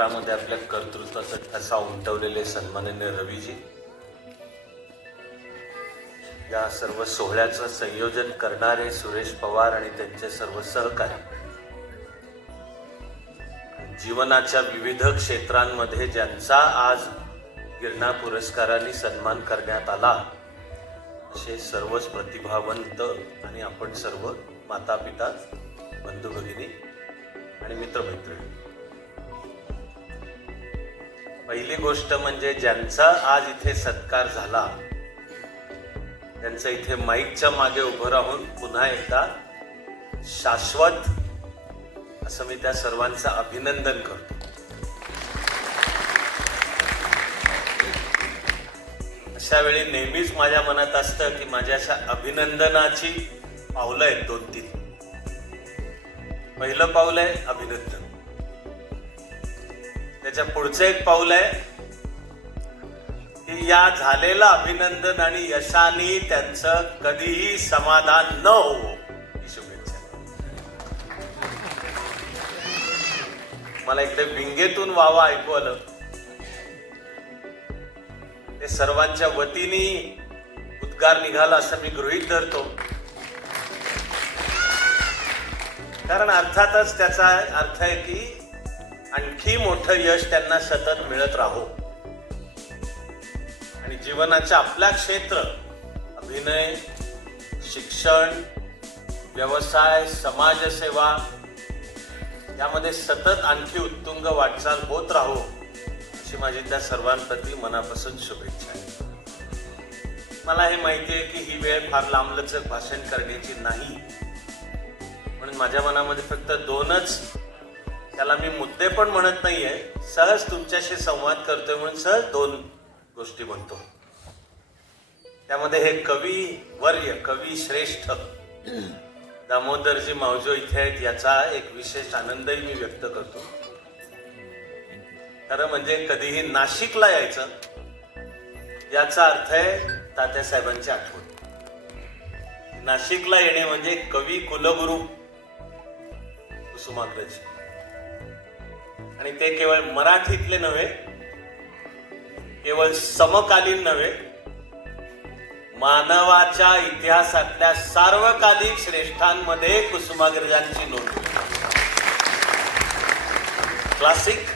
क्षेत्रामध्ये आपल्या कर्तृत्वाचा ठसा उमटवलेले सन्माननीय रवीजी या सर्व सोहळ्याचं संयोजन करणारे सुरेश पवार आणि त्यांचे सर्व सहकारी जीवनाच्या विविध क्षेत्रांमध्ये ज्यांचा आज गिरणा पुरस्काराने सन्मान करण्यात आला असे सर्वच प्रतिभावंत आणि आपण सर्व माता पिता बंधू भगिनी आणि मित्रमैत्रिणी. पहिली गोष्ट म्हणजे ज्यांचा आज इथे सत्कार झाला त्यांचं इथे माईकच्या मागे उभं राहून पुन्हा एकदा शाश्वत असं मी त्या सर्वांचं अभिनंदन करतो. अशा वेळी नेहमीच माझ्या मनात असतं की माझ्या अशा अभिनंदनाची पावलं आहेत दोन तीन पहिलं पाऊल आहे अभिनंदन. त्याच्या पुढचं एक पाऊल आहे. की या झालेलं अभिनंदन आणि यशाने त्यांचं कधीही समाधान न होवो. ही शुभेच्छा. मला इकडे विंगेतून वावा ऐकू आलं. ते सर्वांच्या वतीने उद्गार निघाला असं मी गृहीत धरतो. कारण अर्थातच त्याचा अर्थ आहे की आणखी मोठं यश त्यांना सतत मिळत राहो. आणि जीवनाच्या आपल्या क्षेत्र अभिनय शिक्षण व्यवसाय समाजसेवा यामध्ये सतत आणखी उत्तुंग वाटचाल होत राहो अशी माझी त्या सर्वांप्रती मनापासून शुभेच्छा आहे. मला हे माहिती आहे की ही वेळ फार लांबलचक भाषण करण्याची नाही. म्हणून माझ्या मनामध्ये फक्त दोनच त्याला मी मुद्दे पण म्हणत नाहीये. सहज तुमच्याशी संवाद करतोय म्हणून सहज दोन गोष्टी म्हणतो. त्यामध्ये हे कवी वर्य कवी श्रेष्ठ दामोदरजी मावजो इथे आहेत याचा एक विशेष आनंदही मी व्यक्त करतो. खरं म्हणजे कधीही नाशिकला यायचं याचा अर्थ आहे तात्यासाहेबांची आठवण. नाशिकला येणे म्हणजे कवी कुलगुरू कुसुमाग्रजी. आणि ते केवळ मराठीतले नव्हे केवळ समकालीन नव्हे मानवाच्या इतिहासातल्या सार्वकालिक श्रेष्ठांमध्ये कुसुमाग्रजांची नोंद. क्लासिक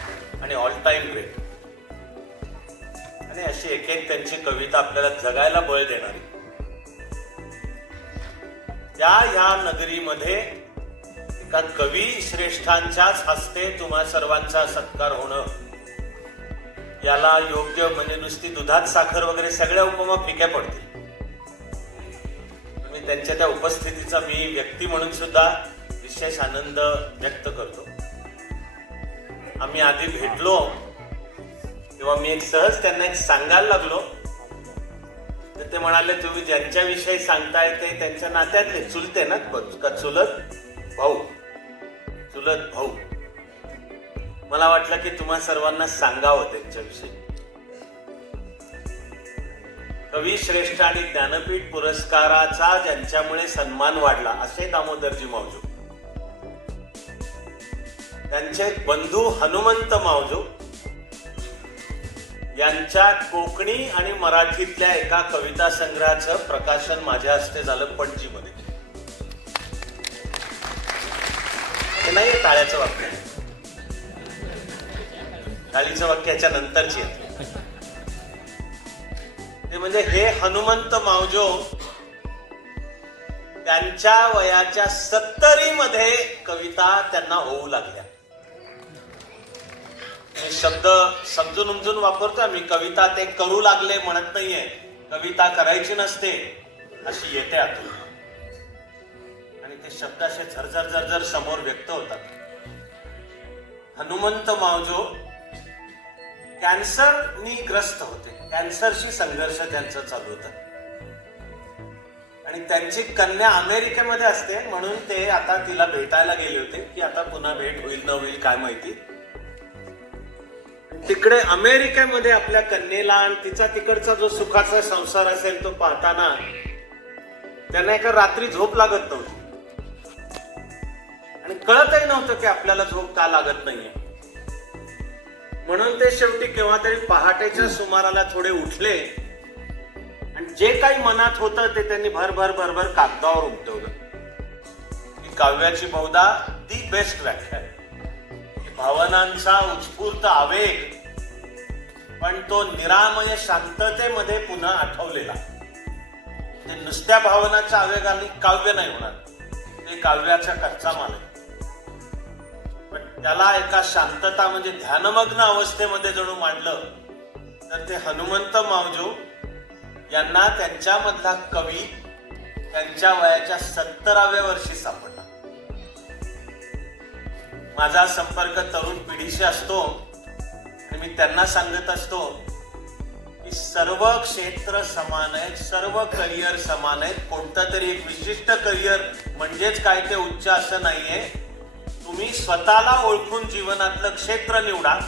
आणि ऑल टाइम ग्रेट आणि अशी एक एक त्यांची कविता आपल्याला जगायला बळ देणारी. त्या ह्या नगरीमध्ये त्या कवी श्रेष्ठांच्याच हस्ते तुम्हा सर्वांचा सत्कार होणं. याला योग्य म्हणजे नुसती दुधात साखर वगैरे सगळ्या उपमा फिक्या पडतील. मी त्यांच्या त्या उपस्थितीचा मी व्यक्ती म्हणून सुद्धा विशेष आनंद व्यक्त करतो. आम्ही आधी भेटलो तेव्हा मी एक सहज त्यांना एक सांगायला लागलो. तर ते म्हणाले तुम्ही ज्यांच्याविषयी सांगताय ते त्यांच्या नात्यातले चुलते ना? का चुलत भाऊ? चुलत भाऊ. मला वाटलं की तुम्हा सर्वांना सांगावं त्यांच्याविषयी. कवी श्रेष्ठ आणि ज्ञानपीठ पुरस्काराचा ज्यांच्यामुळे सन्मान वाढला असे दामोदरजी मावजो. त्यांचे बंधू हनुमंत मावजो. यांच्या कोकणी आणि मराठीतल्या एका कविता संग्रहाचं प्रकाशन माझ्या हस्ते झालं पणजीमध्ये हे नाही टाळ्याचं वाक्य टाळीचं वाक्य याच्या नंतरची आहे. ते म्हणजे हे हनुमंत मावजो त्यांच्या वयाच्या सत्तरी मध्ये कविता त्यांना होऊ लागल्या. शब्द समजून उमजून वापरतोय मी कविता ते करू लागले म्हणत नाहीये. कविता करायची नसते. अशी येते आतून. ते शब्द असे झरझर झरझर समोर व्यक्त होतात. हनुमंत मावजो कॅन्सरनी ग्रस्त होते. कॅन्सरशी संघर्ष त्यांचा चालू होता. आणि त्यांची कन्या अमेरिकेमध्ये असते म्हणून ते आता तिला भेटायला गेले होते की आता पुन्हा भेट होईल न होईल काय माहिती. तिकडे अमेरिकेमध्ये आपल्या कन्येला आणि तिचा तिकडचा जो सुखाचा संसार असेल तो पाहताना त्यांना एका रात्री झोप लागत नव्हती. आणि कळतही नव्हतं की आपल्याला झोप का लागत नाहीये. म्हणून ते शेवटी केव्हा तरी पहाटेच्या सुमाराला थोडे उठले आणि जे काही मनात होतं ते त्यांनी भरभर भरभर कागदावर उमटवलं. ही काव्याची बहुधा ती बेस्ट व्याख्या आहे. भावनांचा उत्स्फूर्त आवेग पण तो निरामय शांततेमध्ये पुन्हा आठवलेला. ते नुसत्या भावनाच्या आवेगाने काव्य नाही होणार ते काव्याचा कच्चा माल आहे. त्याला एका शांतता म्हणजे ध्यानमग्न अवस्थेमध्ये जणू मांडलं तर ते हनुमंत मावजो यांना त्यांच्यामधला कवी त्यांच्या वयाच्या सत्तराव्या वर्षी सापडला. माझा संपर्क तरुण पिढीशी असतो आणि मी त्यांना सांगत असतो की सर्व क्षेत्र समान आहेत सर्व करिअर समान आहेत कोणतं तरी एक विशिष्ट करिअर म्हणजेच काय ते उच्च असं नाहीये. तुम्ही स्वतःला ओळखून जीवनातलं क्षेत्र निवडा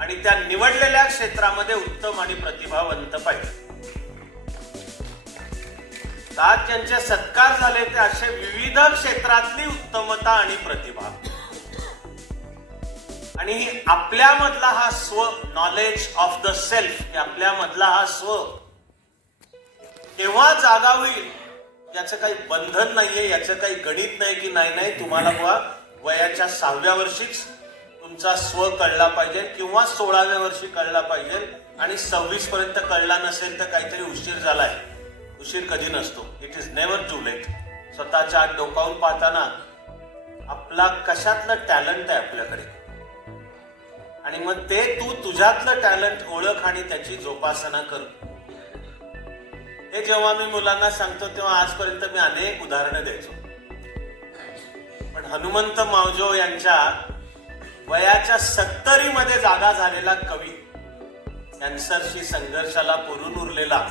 आणि त्या निवडलेल्या क्षेत्रामध्ये उत्तम आणि प्रतिभावंत पाहिजे. आज ज्यांचे सत्कार झाले ते असे विविध क्षेत्रातली उत्तमता आणि प्रतिभा. आणि आपल्यामधला हा स्व नॉलेज ऑफ द सेल्फ आपल्यामधला हा स्व केव्हा जागा होईल याचं काही बंधन नाहीये याचं काही गणित नाही की नाही नाही तुम्हाला बुवा वयाच्या सहाव्या वर्षीच तुमचा स्व कळला पाहिजे किंवा सोळाव्या वर्षी कळला पाहिजे आणि सव्वीस पर्यंत कळला नसेल तर काहीतरी उशीर झालाय. उशीर कधी नसतो. It is never too late स्वतःच्या आत डोकावून पाहताना आपला कशातलं टॅलेंट आहे आपल्याकडे? आणि मग ते तू तुझ्यातलं टॅलेंट ओळख आणि त्याची जोपासना कर. हे जेव्हा मी मुलांना सांगतो तेव्हा आजपर्यंत मी अनेक उदाहरणं द्यायचो हनुमंत मावजो यांच्या वयाच्या सत्तरी मध्ये जागा झालेला कवी. कॅन्सरशी संघर्षाला पुरून उरलेला.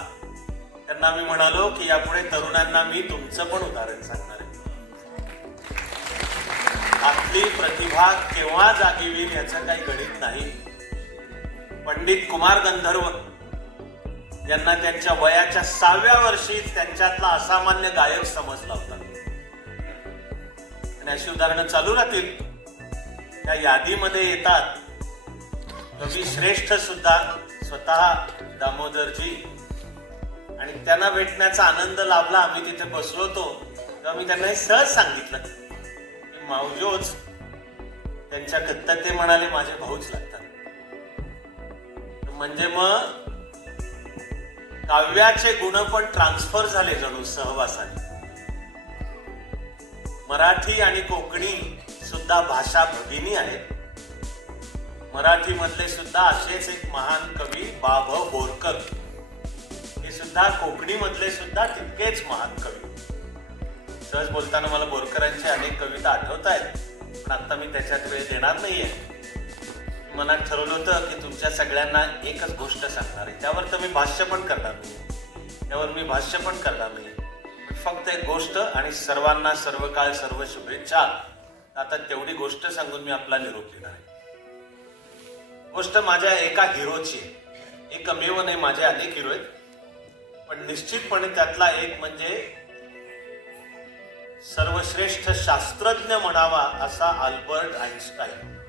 त्यांना मी म्हणालो की यापुढे तरुणांना मी तुमचं पण उदाहरण सांगणार आहे. आपली प्रतिभा केव्हा जागी होईल याचं काही गणित नाही. पंडित कुमार गंधर्व यांना त्यांच्या वयाच्या सहाव्या वर्षी त्यांच्यातला असामान्य गायक समजला होता. आणि अशी उदाहरणं चालू राहतील. त्या यादीमध्ये येतात. कवी श्रेष्ठ सुद्धा स्वतः दामोदरजी. आणि त्यांना भेटण्याचा आनंद लाभला. आम्ही तिथे बसलो होतो. तेव्हा मी त्यांना हे सहज सांगितलं. की मावजोच त्यांच्या कत्ता ते म्हणाले माझे भाऊच लागतात. म्हणजे मग काव्याचे गुण पण ट्रान्सफर झाले जणू सहवासाने. मराठी आणि कोकणी सुद्धा भाषा भगिनी आहेत. मराठी मधले सुद्धा असेच एक महान कवी बा भ बोरकर. हे सुद्धा कोकणी मधले सुद्धा तितकेच महान कवी. सहज बोलताना मला बोरकरांची अनेक कविता आठवत आहेत पण आता मी त्याच्यात वेळ देणार नाहीये. मनात ठरवलं होतं की तुमच्या सगळ्यांना एकच गोष्ट सांगणार आहे. त्यावर तर मी भाष्य पण करणार नाही. त्यावर मी भाष्य पण करणार नाही. फक्त एक गोष्ट आणि सर्वांना सर्व काळ सर्व शुभेच्छा. आता तेवढी गोष्ट सांगून मी आपला निरोप घेणार आहे. गोष्ट माझ्या एका हिरोची आहे. एकमेव नाही माझे अनेक हिरो आहेत. पण निश्चितपणे त्यातला एक म्हणजे सर्वश्रेष्ठ शास्त्रज्ञ म्हणावा असा आल्बर्ट आईन्स्टाईन.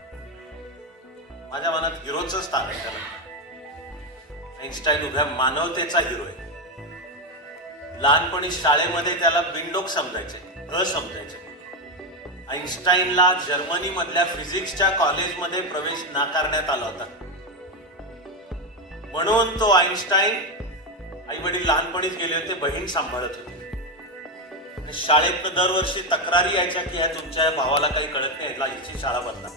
माझ्या मनात हिरोचं स्थान आहे त्याला. आईन्स्टाईन उभ्या मानवतेचा हिरो आहे. लहानपणी शाळेमध्ये त्याला बिंडोक समजायचे अ समजायचे. आईन्स्टाईनला जर्मनी मधल्या फिजिक्सच्या कॉलेजमध्ये प्रवेश नाकारण्यात आला होता. म्हणून तो आईन्स्टाईन आई वडील लहानपणीच गेले होते बहीण सांभाळत होते. आणि शाळेतनं दरवर्षी तक्रारी यायच्या की ह्या तुमच्या भावाला काही कळत नाही हिची शाळा बदला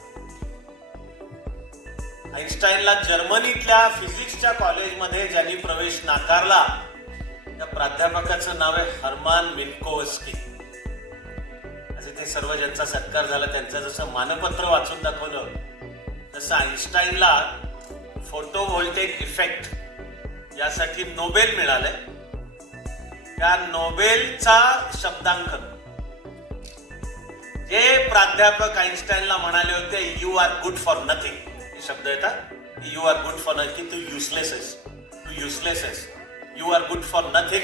आईन्स्टाईनला जर्मनीतल्या फिजिक्सच्या कॉलेजमध्ये ज्यांनी प्रवेश नाकारला त्या प्राध्यापकाचं नाव आहे हरमान मिनकोवस्की. असे ते सर्व ज्यांचा सत्कार झाला त्यांचं जसं मानपत्र वाचून दाखवलं तसं आईन्स्टाईनला फोटो व्होल्टेक इफेक्ट यासाठी नोबेल मिळालंय. त्या नोबेलचा शब्दांकन. जे प्राध्यापक आईन्स्टाईनला म्हणाले होते you are good for nothing हे शब्द येतात. You are good for nothing Tu useless आहेस. तू युसलेस आहेस. You are good for nothing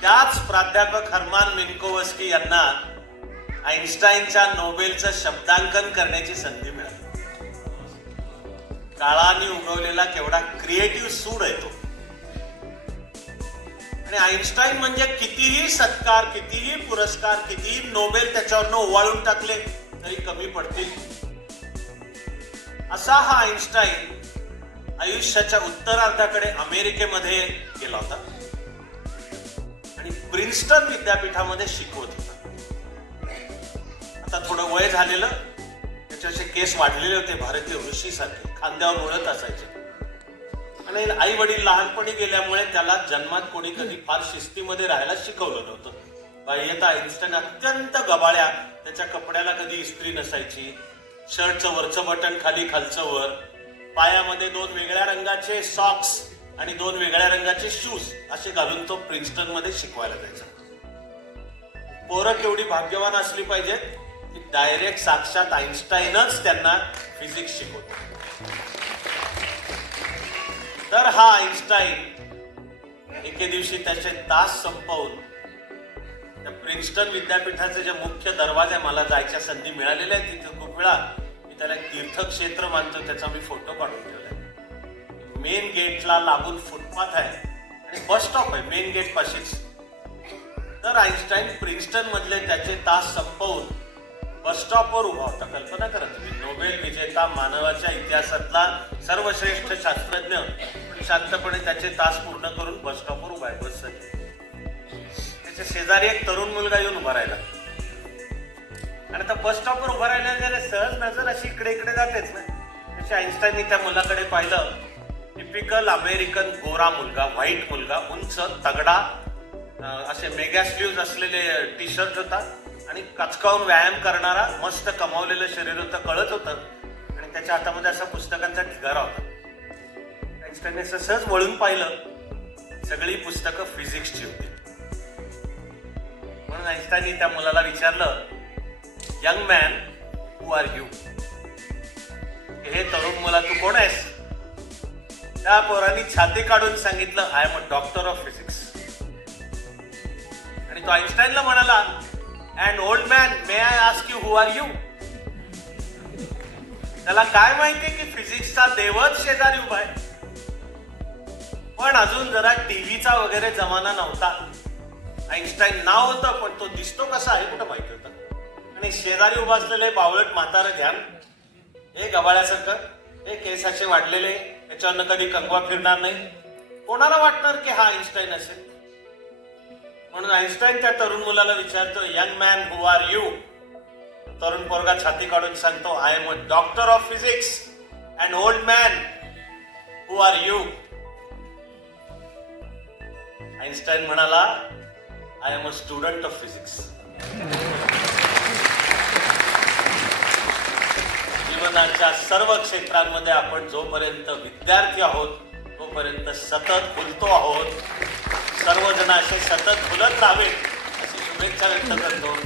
त्याच प्राध्यापक हरमान मिनकोवस्की यांना आईन्स्टाईनच्या नोबेलचं शब्दांकन करण्याची संधी मिळाली. काळाने उगवलेला केवढा क्रिएटिव्ह सूड आहे तो. आणि आईन्स्टाईन म्हणजे कितीही सत्कार कितीही पुरस्कार कितीही नोबेल त्याच्यावरनं ओवाळून टाकले तरी कमी पडतील. असा हा आईन्स्टाईन आयुष्याच्या उत्तरार्धाकडे अमेरिकेमध्ये गेला होता. आणि प्रिन्स्टन विद्यापीठामध्ये शिकवत होता. आता थोडं वय झालेलं त्याचे केस वाढलेले होते भारतीय ऋषीसारखे. खांद्यावर उडत असायचे. आणि आई वडील लहानपणी गेल्यामुळे त्याला जन्मात कोणी कधी फार शिस्तीमध्ये राहायला शिकवलं नव्हतं. येता आईन्स्टाईन अत्यंत गबाळ्या त्याच्या कपड्याला कधी इस्त्री नसायची. शर्टचं वरचं बटन खाली खालचं वर. पायामध्ये दोन वेगळ्या रंगाचे सॉक्स आणि दोन वेगळ्या रंगाचे शूज असे घालून तो प्रिन्स्टनमध्ये शिकवायला जायचा. पोरं केवढी भाग्यवान असली पाहिजेत की डायरेक्ट साक्षात आईन्स्टाईनच त्यांना फिजिक्स शिकवतो. तर हा आईन्स्टाईन एके दिवशी त्याचे तास संपवून त्या प्रिन्स्टन विद्यापीठाचे जे मुख्य दरवाजे मला जायच्या संधी मिळालेल्या आहेत तिथे खूप वेळा त्याला तीर्थक्षेत्र मानतो त्याचा मी फोटो काढून ठेवला मेन गेटला लागून फुटपाथ आहे आणि बस स्टॉप आहे मेन गेट पाशीच. तर आईन्स्टाईन प्रिन्स्टन मधले त्याचे तास संपवून बस स्टॉपवर उभा होता. कल्पना करा तुम्ही नोबेल विजेता मानवाच्या इतिहासातला सर्वश्रेष्ठ शास्त्रज्ञ शांतपणे त्याचे तास पूर्ण करून बस स्टॉपवर उभा आहे. बस त्याच्या शेजारी एक तरुण मुलगा येऊन उभा राहिला. आणि आता बस स्टॉपवर उभं राहिल्या राहिल्याने सहज नजर अशी इकडे इकडे जातेच ना. तशी आईन्स्टाईननी त्या मुलाकडे पाहिलं. टिपिकल अमेरिकन गोरा मुलगा व्हाईट मुलगा उंच तगडा असे मेगा स्लीव्ज असलेले टी शर्ट होता. आणि कचकावून व्यायाम करणारा मस्त कमावलेलं शरीर होतं कळत होतं. आणि त्याच्या हातामध्ये असा पुस्तकांचा ढिगारा होता. आईन्स्टाईनने असं सहज वळून पाहिलं. सगळी पुस्तकं फिजिक्सची होती. म्हणून आईन्स्टाईननी त्या मुलाला विचारलं young man who are you हे तरुण मुला तू कोण आहेस? त्या पोरांनी छाती काढून सांगितलं I am a doctor of physics आणि तो आईन्स्टाईनला म्हणाला and old man may I ask you who are you त्याला काय माहिती की फिजिक्सचा देवच शेजारी उभा आहे? पण अजून जरा टीव्हीचा वगैरे जमाना नव्हता. आईन्स्टाईन नाव होतं पण तो दिसतो कसा आहे कुठं माहिती? आणि शेजारी उभा असलेले बावळट म्हातारं ध्यान हे गबाळ्यासारखं हे केसाचे वाढलेले याच्यावरनं कधी कंगवा फिरणार नाही. कोणाला वाटणार की हा आईन्स्टाईन असेल? म्हणून आईन्स्टाईन त्या तरुण मुलाला विचारतो young man who are you तरुण पोरगा छाती काढून सांगतो I am a doctor of physics and old man who are you Einstein म्हणाला I am a student of physics जीवनाच्या सर्व क्षेत्रांमध्ये आपण जोपर्यंत विद्यार्थी आहोत तोपर्यंत सतत फुलतो आहोत. सर्वजण असे सतत फुलत राहावेत अशी शुभेच्छा व्यक्त करतो.